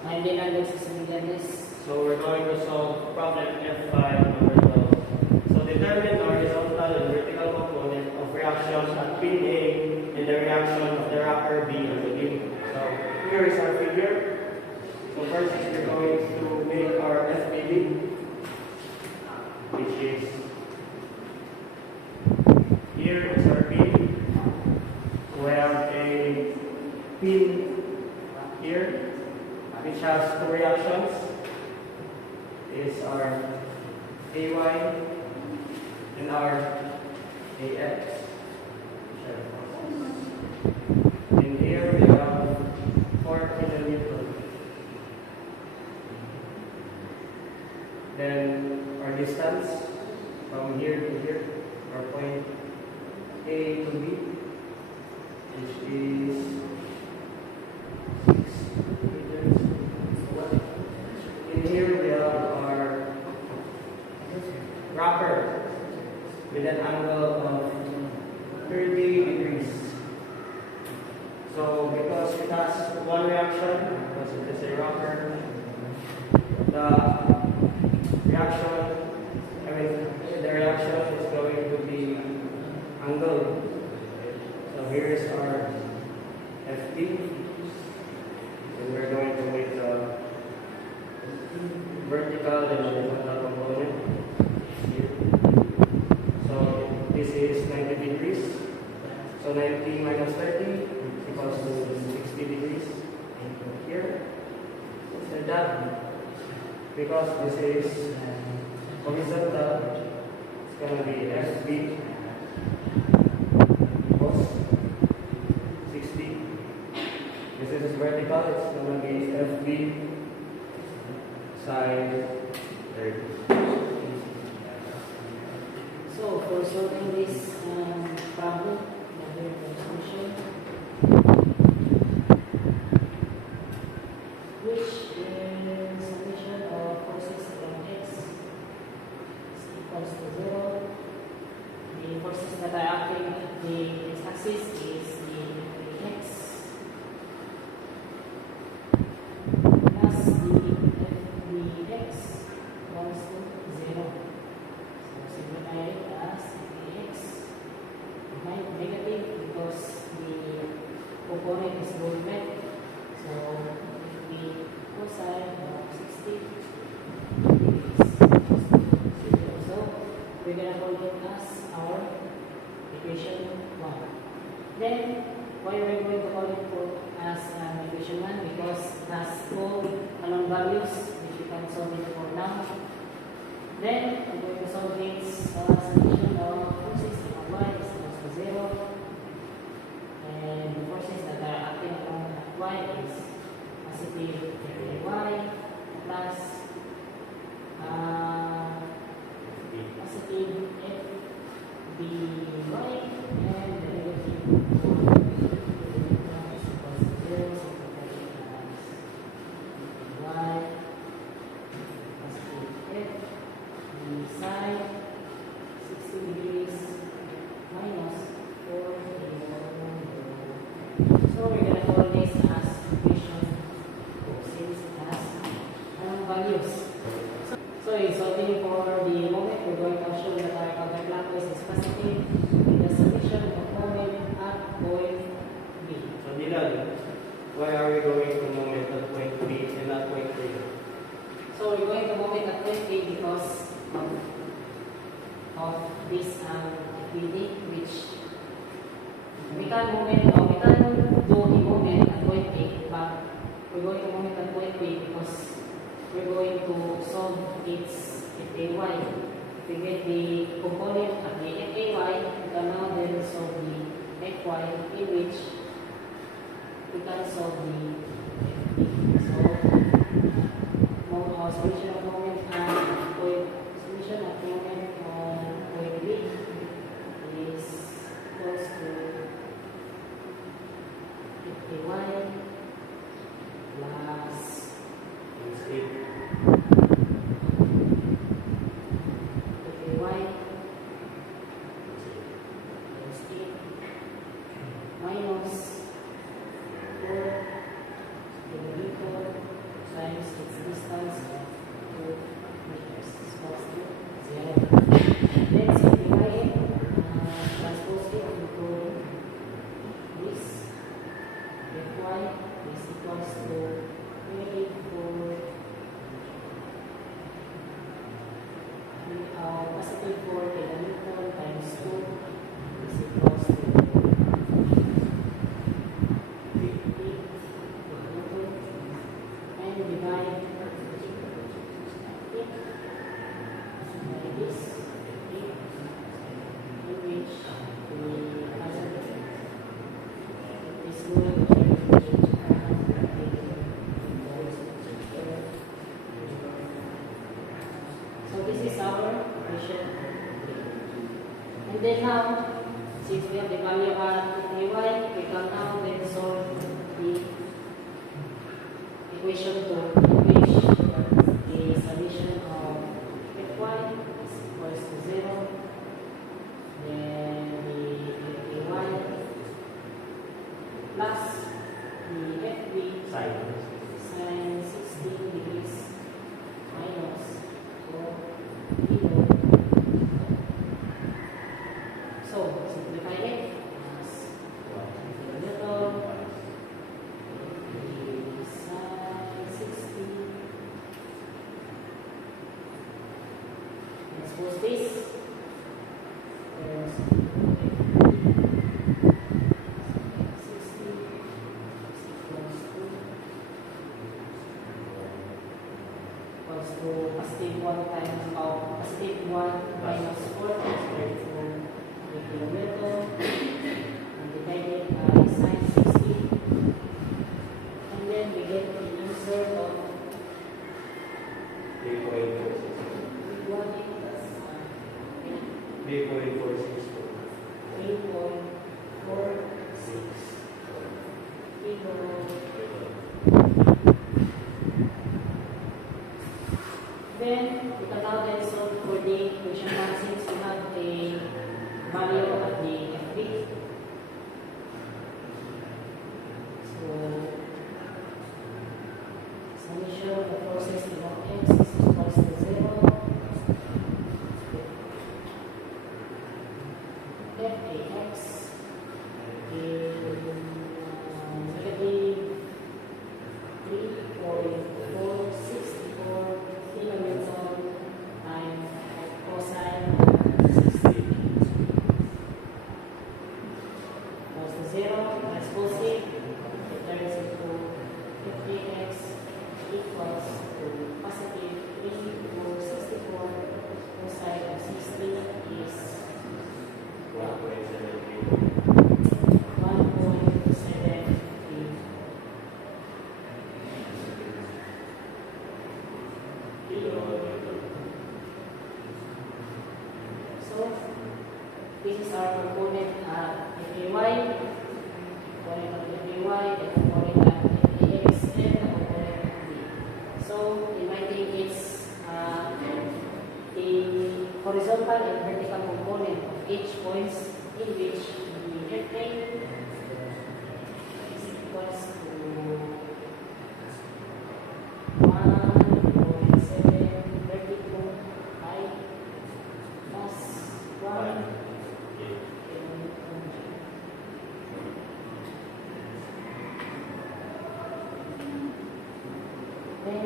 Hindi lang nagsasabihan this. So we're going to solve problem F5 number 12. So determine the horizontal and vertical component of reactions at pin A and the reaction of the rocker B on the beam. So here is our figure. So first we're going to make our FPB, which is here is our pin. We have a pin here which has two reactions. Is our AY and our AX. And here we have 4 kilonewton. Then our distance from here to here, our point A to B, which is 6 meters. In here we have our rocker with an angle of 30 degrees. So because it has one reaction, because it is a rocker, the reaction is going to be angled. So here is our FP, and we're going to make the vertical and horizontal component here. So this is 90 degrees. So 90 minus 30 equals to 60 degrees here. So that, because this is horizontal, it's going to be FB cos 60. This is vertical, it's going to be FB side 30. So for solving this problem, the solution, which is summation of forces from x is equals to 0. The forces that are acting at the x-axis is the x plus the x comes to 0. So simplify it as x negative because the component is movement. So the cosine of 60 is 0. So we're going to call it as our equation 1. Then why we're going to call it as equation 1? Because it has two unknown values which we can solve it for now. Then we're going to solve this solution of forces of y is equals to 0. And the forces that are acting along y is positive y plus positive f dy and the negative is equals to 0. So y positive f the side 60 degrees minus 4. So we're going to call this as equation 2 since it has values. So in solving for the moment, we're going to show that our counterclockwise is positive with the summation of moment at point B. So Dylan, why are we going to moment at point B and not point A? So we're going to moment at point A because of this equity, which we can moment or we can do the moment at point A, but we're going to moment at point B because we're going to solve its FAY. If we get the component at the FAY, we can now then solve the FY, in which we can solve the FP. So our solution of moment and solution of moment on point B is equals to FAY plus It's 8. FAY plus 8 minus 4 kilonewton Fy is equals to negative 4 positive 4 kilonewton times 2 is equals to 50 kilonewton and divide it by this 50 in which we answer is going to so this is our equation. And then now, since we have the value of Ay, we can now then solve the equation 2 in which the solution of Fy is equals to 0. Then the Ay plus the Fb Sine. sine 60 degrees minus 4 so simplify it as little sine 60. Let's suppose this there's 60 equals to positive 1 times positive 1 minus 4 is equal to 3 kilometer and divided by sine 60 and then we get the answer of 3.46. Then we can now then solve for the equation 1 since we have the value of the FB. So summation of the process of x is equals to 0. Fax is negative 3.464 kilonewton times cosine 60 equals to 0. Let's suppose it turns into 50x equals to positive 3.464 cosine of 60 is 1.73. So this is our component at Fy, component of Fy, the component at Fx, and the component at B. So in my thing, it's the horizontal and vertical component of each points in which the Fa is equals to 1.732 height plus 1 kilonewton. Then